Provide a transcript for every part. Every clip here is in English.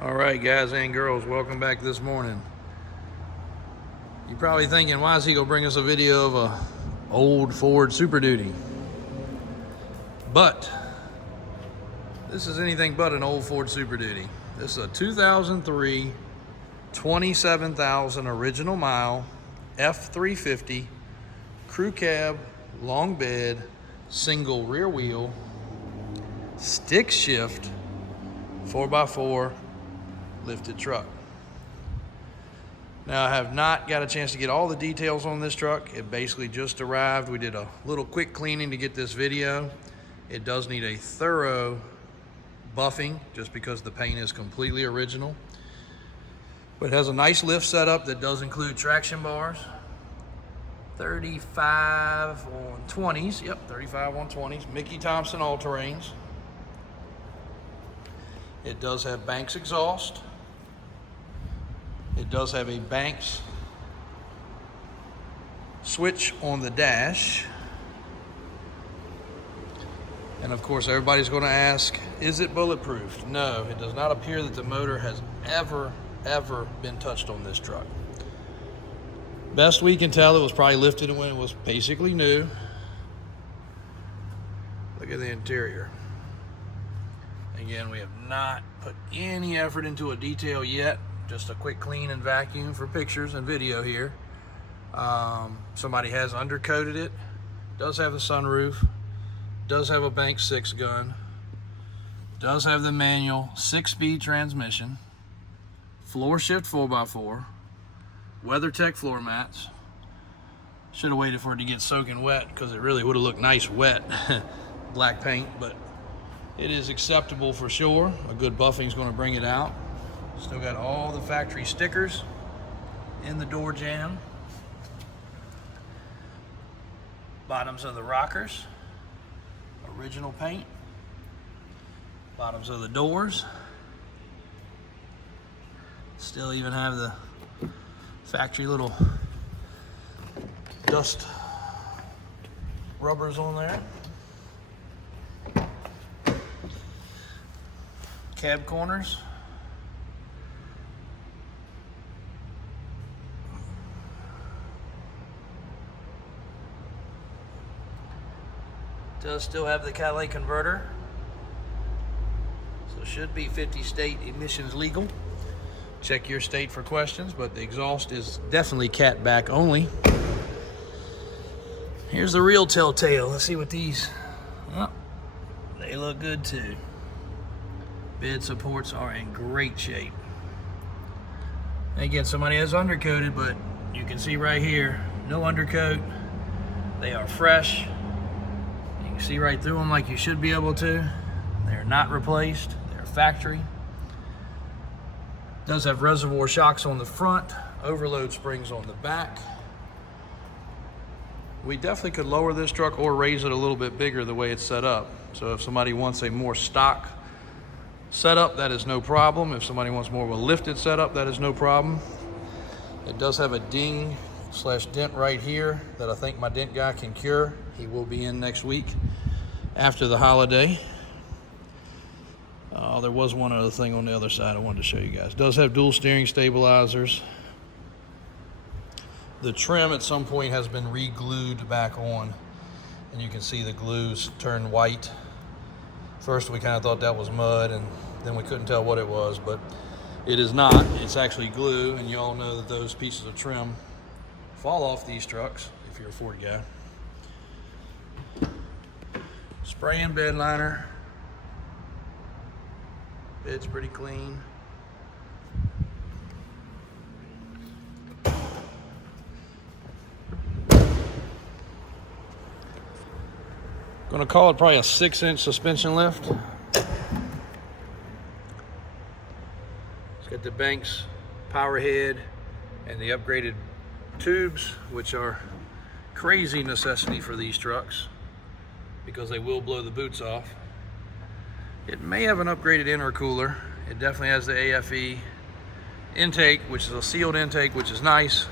All right, guys and girls, welcome back this morning. You're probably thinking, why is he gonna bring us a video of a old Ford Superduty? But this is anything but an old Ford Superduty. This is a 2003 27,000 original mile F350 crew cab, long bed, single rear wheel, stick shift, 4x4 lifted truck. Now, I have not got a chance to get all the details on this truck. It basically just arrived. We did a little quick cleaning to get this video. It does need a thorough buffing just because the paint is completely original. But it has a nice lift setup that does include traction bars. 35 on 20s. Yep, 35 on 20s. Mickey Thompson all-terrains. It does have Banks exhaust. It does have a Banks switch on the dash. And of course, everybody's going to ask, is it bulletproof? No, it does not appear that the motor has ever been touched on this truck. Best we can tell, it was probably lifted when it was basically new. Look at the interior. Again, we have not put any effort into a detail yet. Just a quick clean and vacuum for pictures and video here. Somebody has undercoated it. Does have the sunroof. Does have a Bank 6 gun. Does have the manual 6-speed transmission. Floor shift 4x4. WeatherTech floor mats. Should have waited for it to get soaking wet because it really would have looked nice wet. Black paint, but it is acceptable for sure. A good buffing is going to bring it out. Still got all the factory stickers in the door jamb. Bottoms of the rockers, original paint. Bottoms of the doors. Still even have the factory little dust rubbers on there. Cab corners. Does still have the catalytic converter, so should be 50 state emissions legal. Check your state for questions, but the exhaust is definitely cat back only. Here's the real telltale. Let's see what these, oh, they look good too. Bed supports are in great shape. And again, somebody has undercoated, but you can see right here, no undercoat. They are fresh. See right through them like you should be able to. They're not replaced, they're factory. Does have reservoir shocks on the front, overload springs on the back. We definitely could lower this truck or raise it a little bit bigger the way it's set up. So if somebody wants a more stock setup, that is no problem. If somebody wants more of a lifted setup, that is no problem. It does have a ding/dent right here that I think my dent guy can cure. He will be in next week after the holiday. There was one other thing on the other side I wanted to show you guys. Does have dual steering stabilizers. The trim at some point has been re-glued back on, and you can see the glues turn white. First we kind of thought that was mud, and then we couldn't tell what it was, but it is not. It's actually glue, and you all know that those pieces of trim fall off these trucks if you're a Ford guy. Spray and bed liner. Bed's pretty clean. Gonna call it probably a 6-inch suspension lift. It's got the Banks power head and the upgraded tubes, which are crazy necessity for these trucks because they will blow the boots off. It may have an upgraded intercooler. It definitely has the AFE intake, which is a sealed intake, which is nice.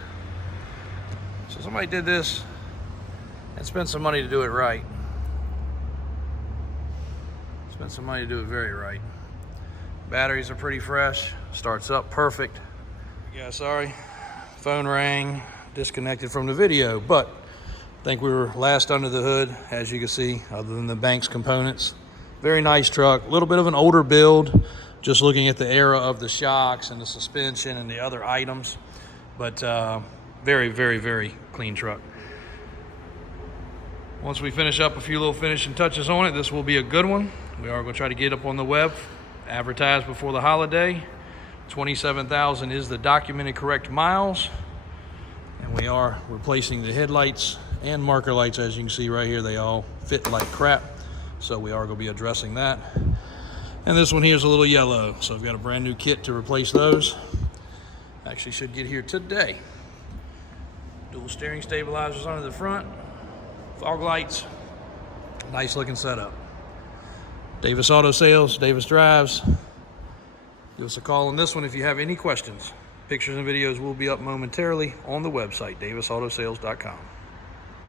So somebody did this and spent some money to do it right. Spent some money to do it very right. Batteries are pretty fresh. Starts up perfect. Yeah, sorry. Phone rang, disconnected from the video, but I think we were last under the hood, as you can see, other than the Banks components. Very nice truck, a little bit of an older build, just looking at the era of the shocks and the suspension and the other items, but very, very, very clean truck. Once we finish up a few little finishing touches on it, this will be a good one. We are going to try to get up on the web, advertise before the holiday. 27,000 is the documented correct miles. And we are replacing the headlights and marker lights. As you can see right here, they all fit like crap. So we are going to be addressing that. And this one here is a little yellow. So I've got a brand new kit to replace those. Actually should get here today. Dual steering stabilizers under the front. Fog lights. Nice looking setup. Davis Auto Sales, Davis Drives. Give us a call on this one if you have any questions. Pictures and videos will be up momentarily on the website, davisautosales.com.